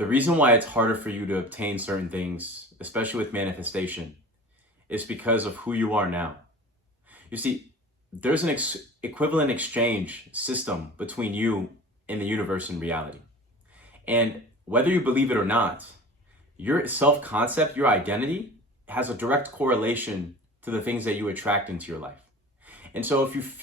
The reason why it's harder for you to obtain certain things, especially with manifestation, is because of who you are now. You see, there's an equivalent exchange system between you and the universe and reality. And whether you believe it or not, your self-concept, your identity has a direct correlation to the things that you attract into your life. And so if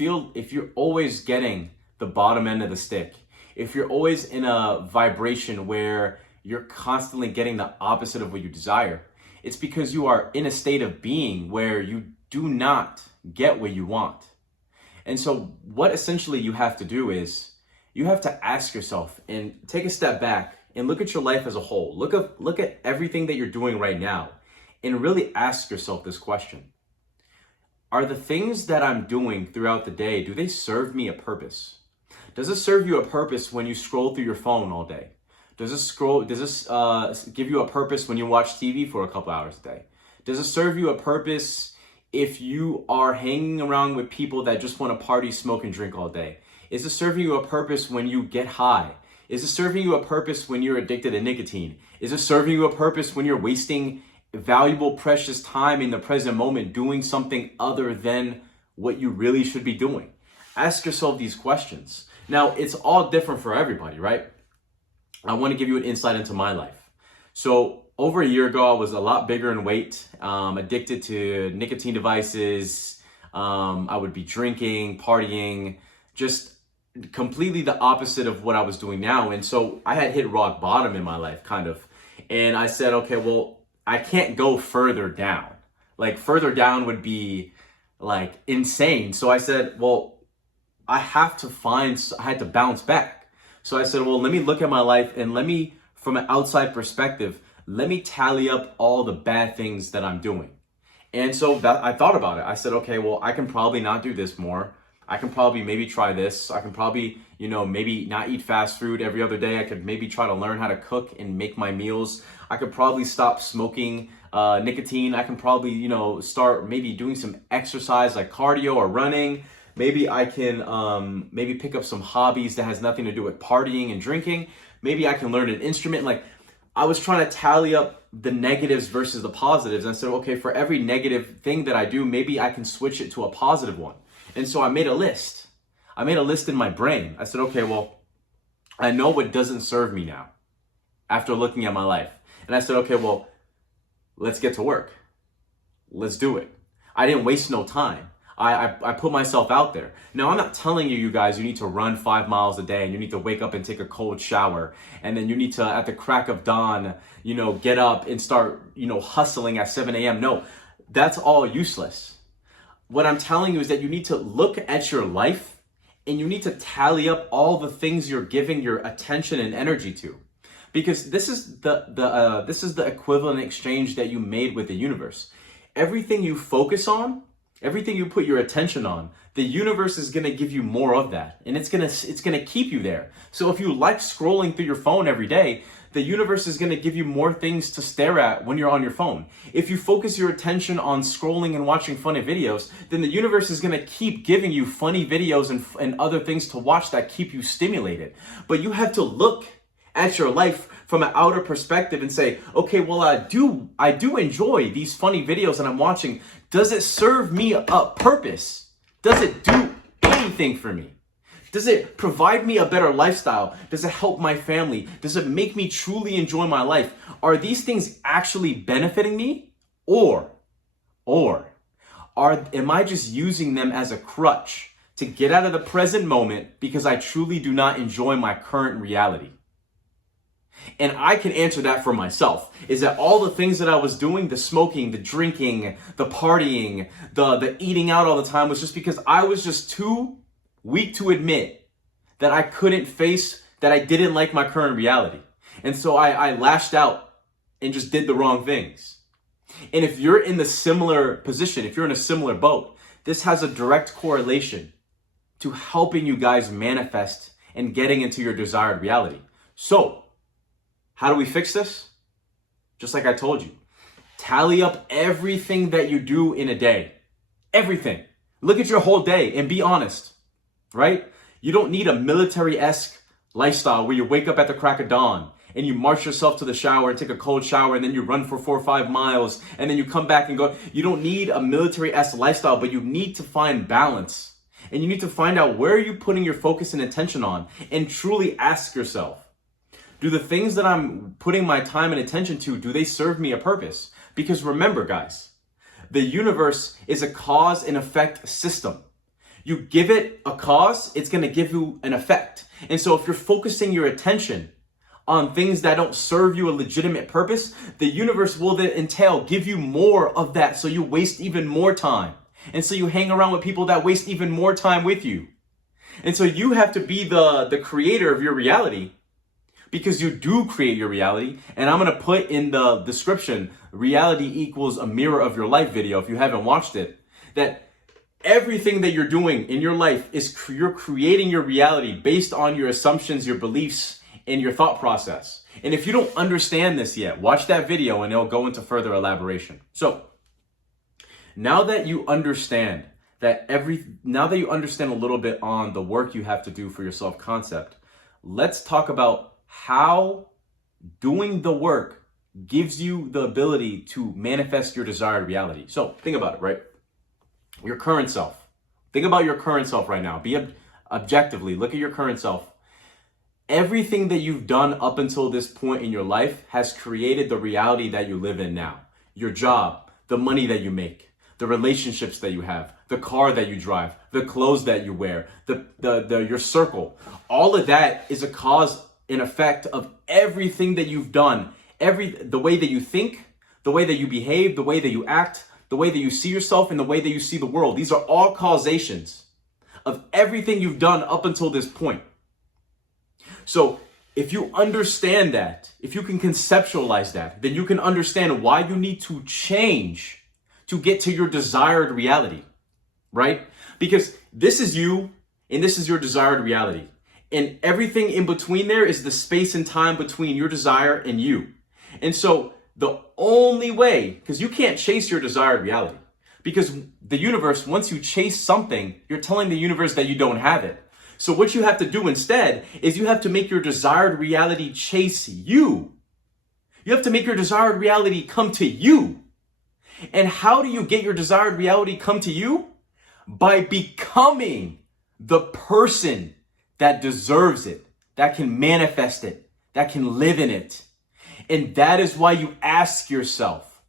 you're always getting the bottom end of the stick, if you're always in a vibration where you're constantly getting the opposite of what you desire, it's because you are in a state of being where you do not get what you want. And so what essentially you have to do is you have to ask yourself and take a step back and look at your life as a whole. Look at everything that you're doing right now and really ask yourself this question. Are the things that I'm doing throughout the day, do they serve me a purpose? Does it serve you a purpose when you scroll through your phone all day? Does this give you a purpose when you watch TV for a couple hours a day? Does it serve you a purpose if you are hanging around with people that just want to party, smoke, and drink all day? Is it serving you a purpose when you get high? Is it serving you a purpose when you're addicted to nicotine? Is it serving you a purpose when you're wasting valuable, precious time in the present moment doing something other than what you really should be doing? Ask yourself these questions. Now, it's all different for everybody, right? I want to give you an insight into my life. So over a year ago, I was a lot bigger in weight, addicted to nicotine devices. I would be drinking, partying, just completely the opposite of what I was doing now. And so I had hit rock bottom in my life, kind of. And I said, okay, well, I can't go further down. Like further down would be like insane. So I said, well, I had to bounce back. So I said, well, let me look at my life and let me, from an outside perspective, let me tally up all the bad things that I'm doing. And so I thought about it. I said, okay, well, I can probably not do this more. I can probably maybe try this. I can probably, maybe not eat fast food every other day. I could maybe try to learn how to cook and make my meals. I could probably stop smoking nicotine. I can probably, start maybe doing some exercise like cardio or running. Maybe I can maybe pick up some hobbies that has nothing to do with partying and drinking. Maybe I can learn an instrument. Like I was trying to tally up the negatives versus the positives. And I said, okay, for every negative thing that I do, maybe I can switch it to a positive one. And so I made a list. I made a list in my brain. I said, okay, well, I know what doesn't serve me now after looking at my life. And I said, okay, well, let's get to work. Let's do it. I didn't waste no time. I put myself out there. Now, I'm not telling you guys, you need to run 5 miles a day and you need to wake up and take a cold shower. And then you need to, at the crack of dawn, get up and start, hustling at 7 a.m. No, that's all useless. What I'm telling you is that you need to look at your life and you need to tally up all the things you're giving your attention and energy to. Because this is the equivalent exchange that you made with the universe. Everything you focus on, everything you put your attention on, the universe is going to give you more of that, and it's going to keep you there. So if you like scrolling through your phone every day, the universe is going to give you more things to stare at when you're on your phone. If you focus your attention on scrolling and watching funny videos, then the universe is going to keep giving you funny videos and other things to watch that keep you stimulated. But you have to look at your life from an outer perspective and say, okay, well, I do enjoy these funny videos that I'm watching. Does it serve me a purpose? Does it do anything for me? Does it provide me a better lifestyle? Does it help my family? Does it make me truly enjoy my life? Are these things actually benefiting me? Or am I just using them as a crutch to get out of the present moment because I truly do not enjoy my current reality? And I can answer that for myself, is that all the things that I was doing, the smoking, the drinking, the partying, the eating out all the time, was just because I was just too weak to admit that I couldn't face that I didn't like my current reality. And so I lashed out and just did the wrong things. And if you're in the similar position, if you're in a similar boat, this has a direct correlation to helping you guys manifest and getting into your desired reality. So, how do we fix this? Just like I told you, tally up everything that you do in a day. Everything. Look at your whole day and be honest, right? You don't need a military-esque lifestyle where you wake up at the crack of dawn and you march yourself to the shower and take a cold shower, and then you run for 4 or 5 miles, and then you come back and go. You don't need a military-esque lifestyle, but you need to find balance. And you need to find out where are you putting your focus and attention on, and truly ask yourself, do the things that I'm putting my time and attention to, do they serve me a purpose? Because remember, guys, the universe is a cause and effect system. You give it a cause, it's going to give you an effect. And so if you're focusing your attention on things that don't serve you a legitimate purpose, the universe will then give you more of that, so you waste even more time. And so you hang around with people that waste even more time with you. And so you have to be the creator of your reality, because you do create your reality. And I'm going to put in the description, Reality Equals a Mirror of Your Life video, if you haven't watched it, that everything that you're doing in your life is you're creating your reality based on your assumptions, your beliefs, and your thought process. And if you don't understand this yet, watch that video and it'll go into further elaboration. So now that you understand now that you understand a little bit on the work you have to do for your self-concept, let's talk about how doing the work gives you the ability to manifest your desired reality. So think about it, right? Your current self. Think about your current self right now. Objectively, look at your current self. Everything that you've done up until this point in your life has created the reality that you live in now. Your job, the money that you make, the relationships that you have, the car that you drive, the clothes that you wear, your circle. All of that is a cause and effect of everything that you've done. The way that you think, the way that you behave, the way that you act, the way that you see yourself, and the way that you see the world. These are all causations of everything you've done up until this point. So if you understand that, if you can conceptualize that, then you can understand why you need to change to get to your desired reality, right? Because this is you and this is your desired reality. And everything in between there is the space and time between your desire and you. And so the only way, because you can't chase your desired reality, because the universe, once you chase something, you're telling the universe that you don't have it. So what you have to do instead is you have to make your desired reality chase you. You have to make your desired reality come to you. And how do you get your desired reality come to you? By becoming the person that deserves it, that can manifest it, that can live in it. And that is why you ask yourself,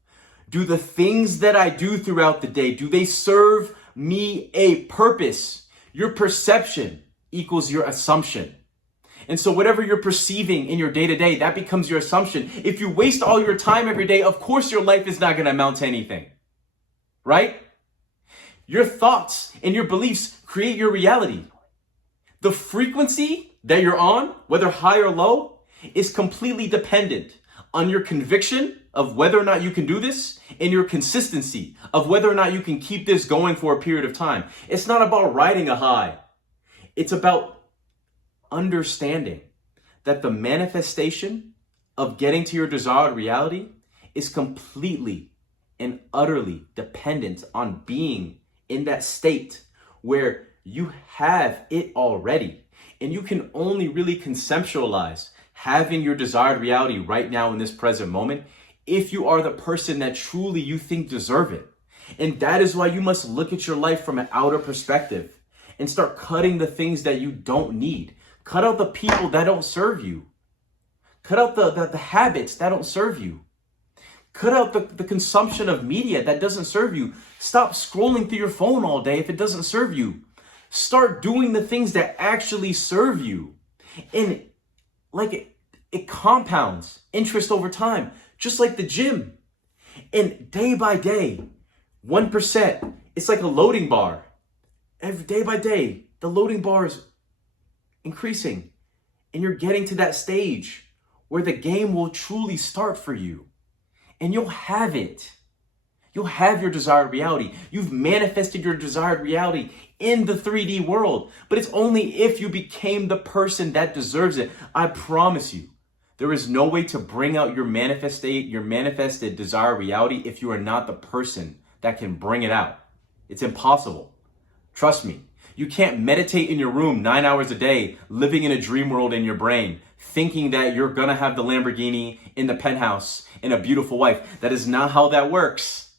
do the things that I do throughout the day, do they serve me a purpose? Your perception equals your assumption. And so whatever you're perceiving in your day-to-day, that becomes your assumption. If you waste all your time every day, of course your life is not going to amount to anything, right? Your thoughts and your beliefs create your reality. The frequency that you're on, whether high or low, is completely dependent on your conviction of whether or not you can do this and your consistency of whether or not you can keep this going for a period of time. It's not about riding a high. It's about understanding that the manifestation of getting to your desired reality is completely and utterly dependent on being in that state where you have it already. And you can only really conceptualize having your desired reality right now in this present moment if you are the person that truly you think deserve it. And that is why you must look at your life from an outer perspective and start cutting the things that you don't need. Cut out the people that don't serve you. Cut out the habits that don't serve you. Cut out the consumption of media that doesn't serve you. Stop scrolling through your phone all day if it doesn't serve you. Start doing the things that actually serve you. And like it compounds interest over time, just like the gym. And day by day, 1%, it's like a loading bar. Every day by day, the loading bar is increasing. And you're getting to that stage where the game will truly start for you. And you'll have it. You'll have your desired reality. You've manifested your desired reality in the 3D world. But it's only if you became the person that deserves it. I promise you, there is no way to bring out your manifested desired reality if you are not the person that can bring it out. It's impossible. Trust me. You can't meditate in your room 9 hours a day, living in a dream world in your brain, thinking that you're gonna have the Lamborghini in the penthouse and a beautiful wife. That is not how that works.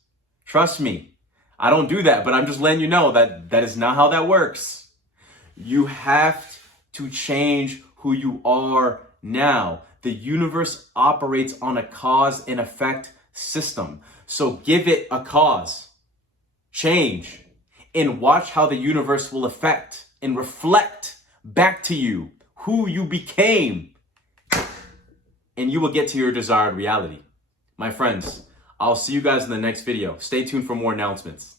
Trust me. I don't do that, but I'm just letting you know that that is not how that works. You have to change who you are now. The universe operates on a cause and effect system. So give it a cause, change, and watch how the universe will affect and reflect back to you who you became. And you will get to your desired reality. My friends, I'll see you guys in the next video. Stay tuned for more announcements.